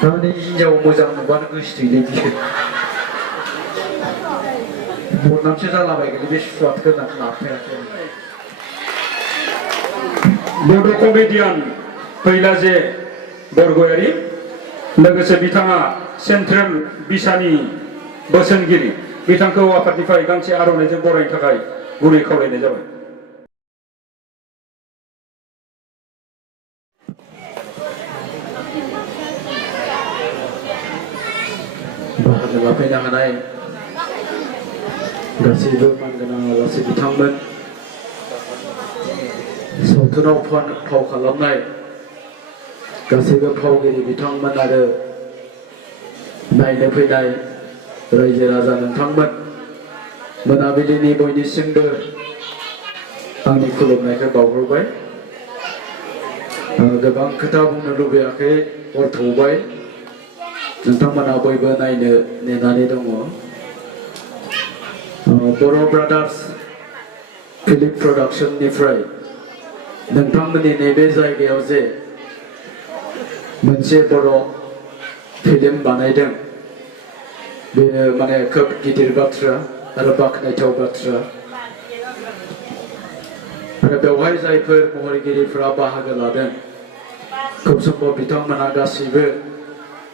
Tahu hinjaw moजां नुबानो गोसो थैलाय बदनामसो जालाबायगोन बे सुवादखौ लाफायाखै बड' कमेडियान फैलाजे बरगयारी लोगोसे बिथाङा सेन्ट्रेल बिसानि बोसोनगिरि बिथांखौ आफादनिफ्राय गांसे आर'नाइजों बरायनो थाखाय गुरै खावलायनाय जाबाय। बाहागो लाफैनो हानाय गासैबो मानगोनां आलासि बिथांमोन सावथुनाव फाव खालामनाय गासैबो फावगिरि बिथांमोन आरो नायनो फैनाय रायजो राजा नोंथांमोन मोनाबिलिनि बयनिसिमबो आंनि खुलुमनायखौ बावहरबाय। गोबां खोथा बुंनो लुबैयाखै हर थौबाय नोंथांमोना बयबो नायनो नेनानै दङ। बर' ब्रादार्स फिल्म प्रडाक्शननिफ्राय नोंथांमोननि नैबे जायगायाव जे मोनसे बर' फिल्म बानायदों बेनो माने खोब गिदिर बाथ्रा आरो बाख्नायथाव बाथ्रा आरो बेवहाय जायफोर महरगिरिफोरा बाहागो लादों खोब सम्भब बिथांमोना गासैबो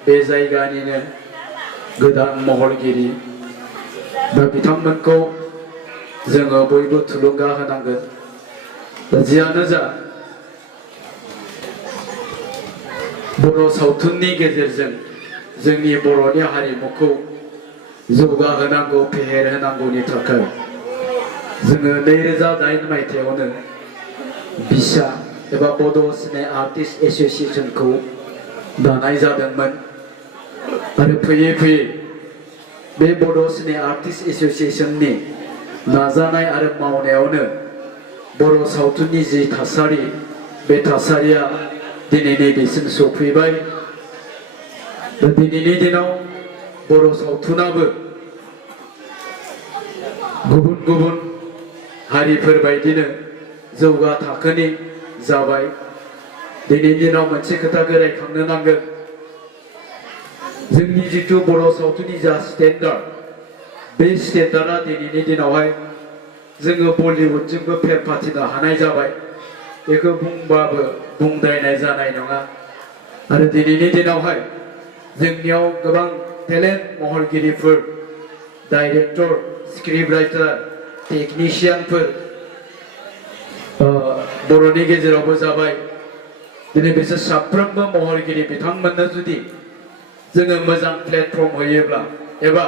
बे जायगानिनो गोदान महरगिरि दा बिथांमोनखौ जोङो बयबो थुलुंगा होनांगोन। दा जियानो जा बर' सावथुननि गेजेरजों जोंनि बर'नि हारिमुखौ जौगाहोनांगौ फेहेरहोनांगौनि थाखाय जोङो 2008 मायथाइयावनो बिसा एबा बड' सिने आर्टिस्ट एस'सिएशनखौ दानाय जादोंमोन आरो फैयै फैयै बे बड' सिने आर्टिस्ट एस'सिएशननि नाजानाय आरो मावनायावनो बर' सावथुननि जि थासारि बे थासारिया दिनै नैबेसिम सफैबाय। दिनैनि दिनाव बर' सावथुनाबो गुबुन गुबुन हारिफोर बायदिनो जौगा थाखोनि जाबाय। दिनैनि दिनाव मोनसे खोथाखौ रायखांनो नांगोन जोंनि जिथु बर' सावथुननि जा स्टेन्डार्ड बे स्टेन्डार्डआ दिनैनि दिनावहाय जोङो बलिउडजोंबो फेर फाथिनो हानाय जाबाय बेखौ बुंबाबो बुंद्रायनाय जानाय नङा। आरो दिनैनि दिनावहाय जोंनियाव गोबां टेलेन्ट महरगिरिफोर डाइरेक्टर स्क्रिप्ट राइटार टेकनिशियानफोर बर'नि गेजेरावबो जाबाय। दिनै बिसोर साफ्रोमबो महरगिरि बिथांमोननो जुदि जोङो मोजां प्लेटफर्म होयोब्ला एबा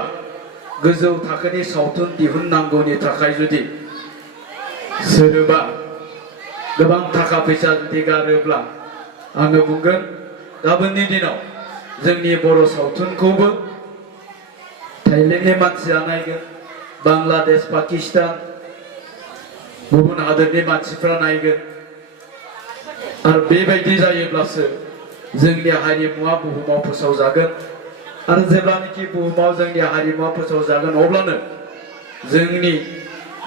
गोजौ थाखोनि सावथुन दिहुननांगौनि थाखाय जुदि सोरबा गोबां थाखा फैसा जुदि गारोब्ला आङो बुंगोन गाबोननि दिनाव जोंनि बर' सावथुनखौबो थाइलेण्डनि मानसिया नायगोन बांलादेश पाकिस्तान गुबुन हादोरनि मानसिफ्रा नायगोन आरो बेबायदि जायोब्लासो जोंनि हारिमुवा बुहुमाव फोसावजागोन आरो जेब्लानोखि बुहुमाव जोंनि हारिमुवा फोसावजागोन अब्लानो जोंनि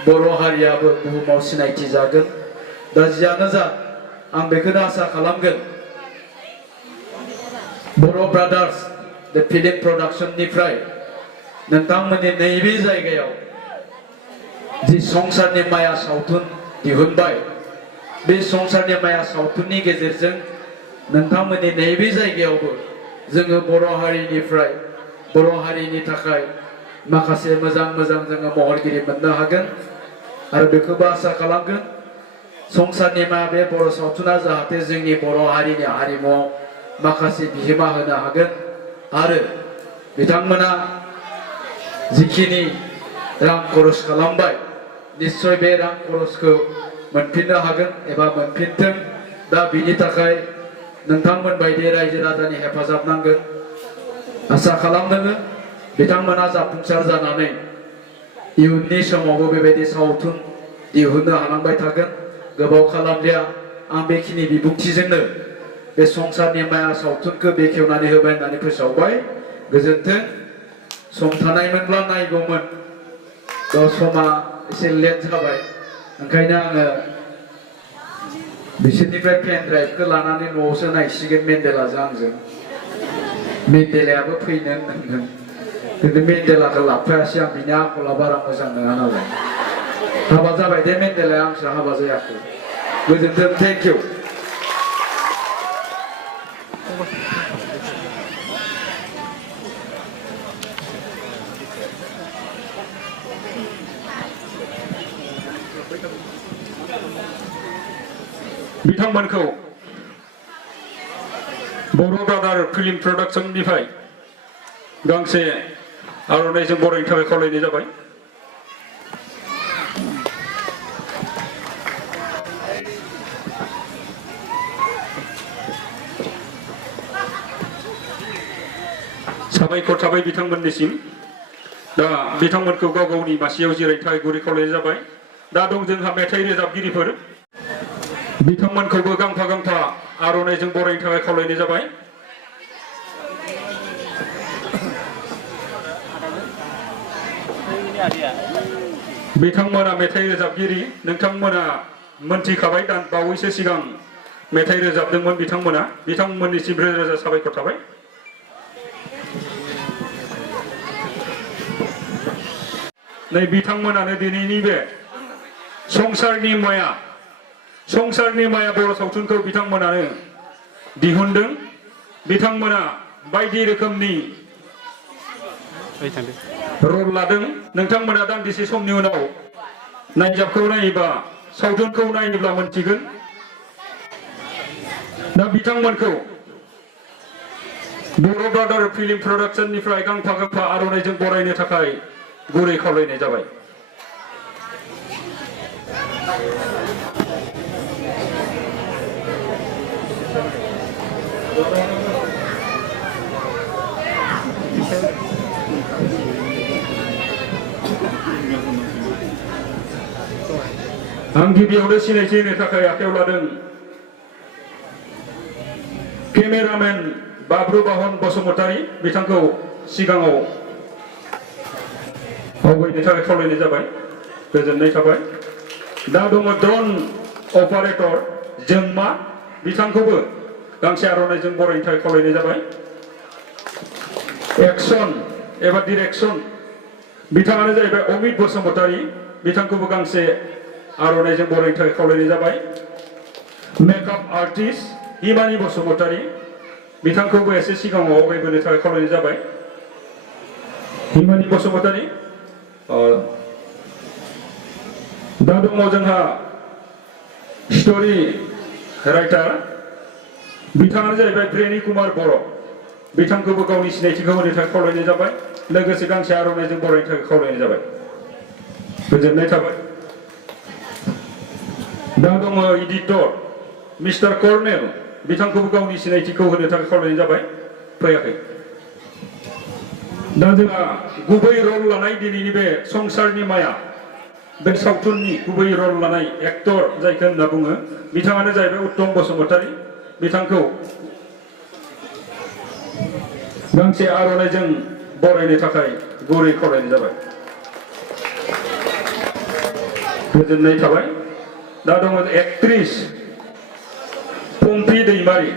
बर' हारियाबो बुहुमाव सिनायथि जागोन। दा जियानो जा आं बेखौनो आसा खालामगोन बर' ब्रादार्स द फिल्म प्रडाक्शननिफ्राय नोंथांमोननि नैबे जायगायाव जि संसारनि माया सावथुन दिहुनबाय बे संसारनि माया सावथुननि गेजेरजों नोंथांमोननि नैबे जायगायावबो जोङो बर' हारिनिफ्राय बर' हारिनि थाखाय माखासे मोजां मोजां जोङो महरगिरि मोननो हागोन आरो बेखौबो आसा खालामगोन संसारनि मा बे बर' सावथुना जाहाथे जोंनि बर' हारिनि हारिमुआव माखासे बिहोमा होनो हागोन आरो बिथांमोना जिखिनि रां खरस खालामबाय निश्चय बे रां खरसखौ मोनफिननो हागोन एबा मोनफिनथों। दा बिनि थाखाय नोंथांमोन बायदि रायजो राजानि हेफाजाब नांगोन। आसा खालामदों बिथांमोना जाफुंसार जानानै इयुननि समावबो बेबायदि सावथुन दिहुननो हालांबाय थागोन। गोबाव खालामलिया आं बेखिनि बिबुंथिजोंनो बे संसारनि माया सावथुनखौ बेखेवनानै होबाय होननानै फोसावबाय। गोजोन्थों। सम थानायमोनब्ला नायगौमोन दा समा एसे लेट जाबाय ओंखायनो आङो बिसोरनिफ्राय पेन ड्राइभखौ लानानै न'आवसो नायसिगोन मेन्डेलाजों आंजों। मेन्डेलायाबो फैनो होनदों खिन्थु मेन्डेलाखौ लाबोफायासै आं बिनि आखला बारा मोजां नङा नालाय हाबा जाबाय दे मेन्डेलाया आंसो हाबा जायाखै गोजोन्थों थेंक इउ बिथांमोनखौ बर' ब्रादार फिल्म प्रडाक्शननिफ्राय गांसे आर'नाइजों बरायनो थाखाय खावलायनाय जाबाय साबायखर थाबाय बिथांमोननिसिम दा बिथांमोनखौ गाव गावनि मासियाव जिरायनो थाखाय गुरै खावलायनाय जाबाय दा दं जोंहा मेथाइ रोजाबगिरिफोर बिथांमोनखौबो गांफा गांफा आर'नाइजों बरायनो थाखाय खावलायनाय जाबाय बिथांमोना मेथाइ रोजाबगिरि नोंथांमोना मोनथिखाबाय बावैसो सिगां मेथाइ रोजाबदोंमोन बिथांमोननिसिम रोजा रोजा साबायखर थाबाय नै बिथांमोनानो दिनैनि बे संसारनि माया बर' सावथुनखौ बिथांमोनानो दिहुनदों बिथांमोना बायदि रोखोमनि रल लादों नोंथांमोना दान्दिसे समनि उनाव नायजाबखौ नायोबा सावथुनखौ नायोब्ला मोनथिगोन दा बिथांमोनखौ बर' ब्रादार फिल्म प्रडाक्शननिफ्राय गांफा गांफा आर'नाइजों बरायनो थाखाय गुरै खावलायनाय जाबाय आं गिबियावनो सिनायथि होनो थाखाय आखायाव लादों केमेरामेन बाब्रु बाहन बसुमतारी बिथांखौ सिगाङाव आवगायनो थाखाय खावलायनाय जाबाय गोजोननाय थाबाय दा दङ ड्रन अपारेटर जोंमा बिथांखौबो गांसे आर'नाइजों बरायनो थाखाय खावलायनाय जाबाय एक्सन एबा डिरेक्सन बिथाङानो जाहैबाय अमित बसुमतारी बिथांखौबो गांसे आर'नाइजों बरायनो थाखाय खावलायनाय जाबाय मेकआप आर्टिस्ट हिमानि बसुमतारी बिथांखौबो एसे सिगाङाव आवगायबोनो थाखाय खावलायनाय जाबाय हिमानि बसुमतारी दा दङ जोंहा स्ट'रि राइटार बिथाङानो जाहैबाय प्रेनि कुमार बर' बिथांखौबो गावनि सिनायथिखौ होनो थाखाय खावलायनाय जाबाय लोगोसे गांसे आर'नाइजों बरायनो थाखाय खावलायनाय जाबाय गोजोननाय थाबाय दा दङ एडिटर मिस्टार कर्नेल बिथांखौबो गावनि सिनायथिखौ होनो थाखाय खावलायनाय जाबाय फैयाखै दा जोंहा गुबै रल लानाय दिनैनि बे संसारनि माया बे सावथुननि गुबै रल लानाय एक्टर जायखौ होनना बुङो बिथाङानो जाहैबाय उत्तम बसुमतारी बिथांखौ गांसे आर'नाइजों बरायनो थाखाय गुरै खावलायनाय जाबाय गोजोननाय थाबाय दा दङ एक्ट्रिस पम्पी दैमारि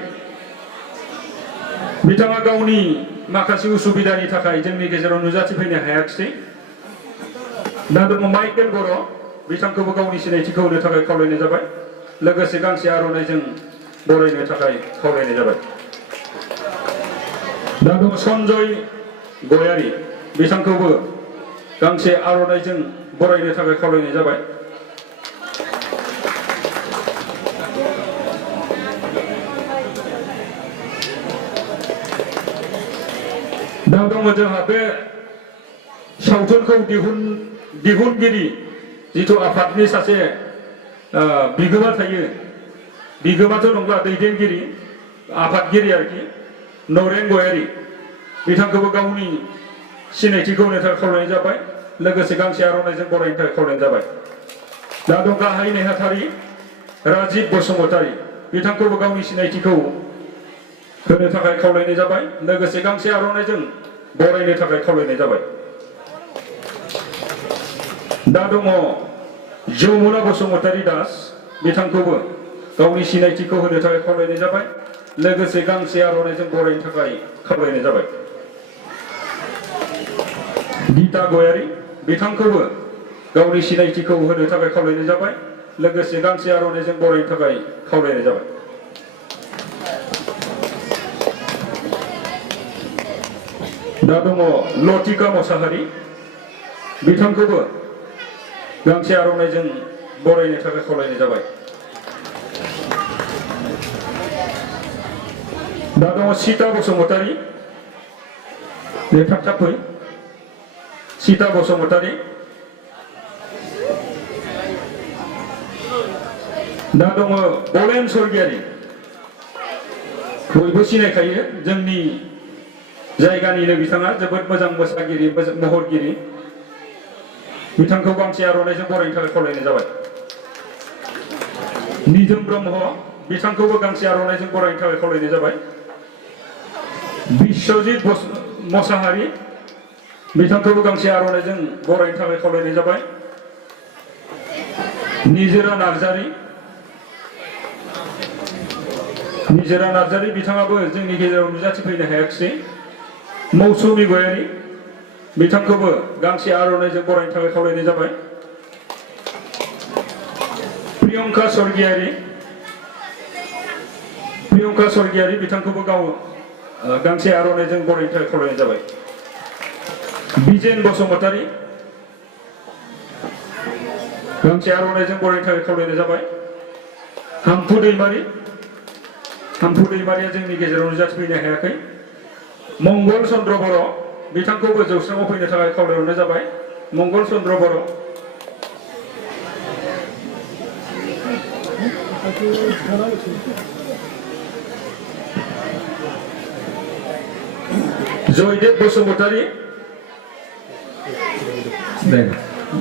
बिथाङा गावनि माखासे उसुबिदानि थाखाय जोंनि गेजेराव नुजाथिफैनो हायाखिसै दा दङ माइकेल बर' बिथांखौबो गावनि सिनायथिखौ होनो थाखाय खावलायनाय जाबाय लोगोसे गांसे आर'नाइजों बरायनो थाखाय खावलायनाय जाबाय दा दङ सन्जय गयारी बिथांखौबो गांसे आर'नाइजों बरायनो थाखाय खावलायनाय जाबाय दा दङ जोंहा बे सावथुनखौ दिहुनगिरि जिथु आफादनि सासे बिगोमा थायो बिगोमाथ' नंला दैदेनगिरि आफादगिरि आरोखि नरेन गयारी बिथांखौबो गावनि सिनायथिखौ होनो थाखाय खावलायनाय जाबाय लोगोसे गांसे आर'नाइजों बरायनो थाखाय खावलायनाय जाबाय दा दं गाहाय नेहाथारि राजिब बसुमतारी बिथांखौबो गावनि सिनायथिखौ होनो थाखाय खावलायनाय जाबाय लोगोसे गांसे आर'नाइजों बरायनो थाखाय खावलायनाय जाबाय दा दङ जमुना बसुमतारी दास बिथांखौबो गावनि सिनायथिखौ होनो थाखाय खावलायनाय जाबाय लोगोसे गांसे आर'नाइजों बरायनो थाखाय खावलायनाय जाबाय। गीता गयारी बिथांखौबो गावनि सिनायथिखौ होनो थाखाय खावलायनाय जाबाय। लोगोसे गांसे आर'नाइजों बरायनो थाखाय खावलायनाय जाबाय। दा दङ लतिका मोसाहारि बिथांखौबो गांसे आर'नाइजों बरायनो थाखाय खावलायनाय जाबाय। दा दङ सीता बसुमतारी थाब थाब फै सीता बसुमतारी। दा दङ बलेन स्वर्गियारी बयबो सिनायखायो जोंनि जायगानिनो बिथाङा जोबोद मोजां मोसागिरि महरगिरि बिथांखौ गांसे आर'नाइजों बरायनो थाखाय खावलायनाय जाबाय। निजोम ब्रह्म बिथांखौबो गांसे आर'नाइजों बरायनो थाखाय खावलायनाय जाबाय। बिश्वजित मोसाहारि बिथांखौबो गांसे आर'नाइजों बरायनो थाखाय खावलायनाय जाबाय। निजोरा नार्जारी बिथाङाबो जोंनि गेजेराव नुजाथिफैनो हायाखिसै। मौसुमि गयारी बिथांखौबो गांसे आर'नाइजों बरायनो थाखाय खावलायनाय जाबाय। प्रियंका स्वर्गियारी बिथांखौबो गांसे आर'नाइजों बरायनो थाखाय खावलायनाय जाबाय। बिजेन बसुमतारी गांसे आर'नाइजों बरायनो थाखाय खावलायनाय जाबाय। हाम्फु दैमारिया जोंनि गेजेराव नुजाथिफैनो हायाखै। मंगल चन्द्र बर' बिथांखौबो जौस्राङाव फैनो थाखाय खावलायहरनाय जाबाय। मंगल चन्द्र बर' जयदेब बसुमतारी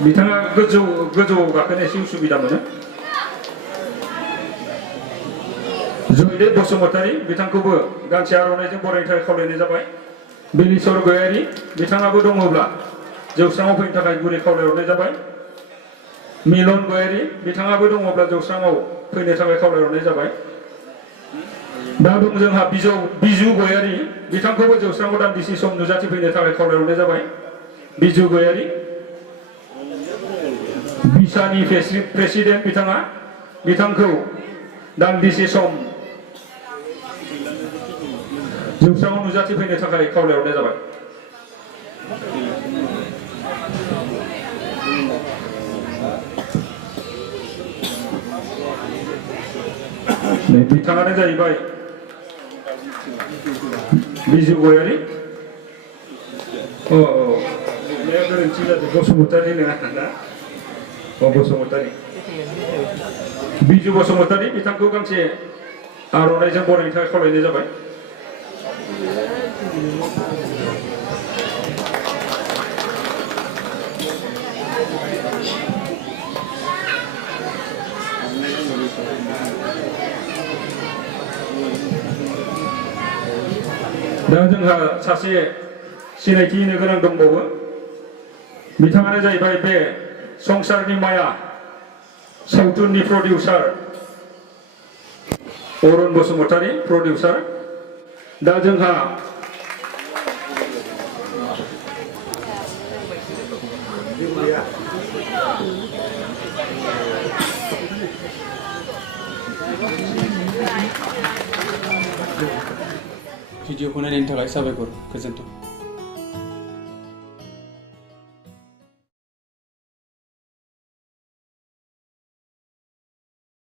बिथाङा गोजौआव गाखोनो एसे उसुबिदा मोनो। जयदेब बसुमतारी बिथांखौबो गांसे आर'नाइजों बरायनो थाखाय खावलायनाय जाबाय। बिलिसर गयारी बिथाङाबो दङब्ला जौस्राङाव फैनो थाखाय गुरै खावलायहरनाय जाबाय। मिलन गयारी बिथाङाबो दङब्ला जौस्राङाव फैनो थाखाय खावलायहरनाय जाबाय। दा दं जोंहा बिजु गयारी बिथांखौबो जौस्राङाव दान्दिसे सम नुजाथिफैनो थाखाय खावलायहरनाय जाबाय। बिजु गयारी बिसानि प्रेसिडेन्ट बिथांखौ दान्दिसे सम जौस्राङाव नुजाथिफैनो थाखाय खावलायहरनाय जाबाय। बिथाङानो जाहैबाय बिजु गयारी। गोरोन्थि जादों बसुमतारी नङा ना बसुमतारी बिजु बसुमतारी बिथांखौ गांसे आर'नाइजों बरायनो थाखाय खावलायनाय जाबाय। दा जोंहा सासे सिनायथि होनो गोनां दंबावो। बिथाङानो जाहैबाय बे संसारनि माया सावथुननि प्रडिउसार अरुण बसुमतारी प्रडिउसार। दा जोंहा भिडिअखौ नायनायनि थाखाय साबायखर गोजोन्थों।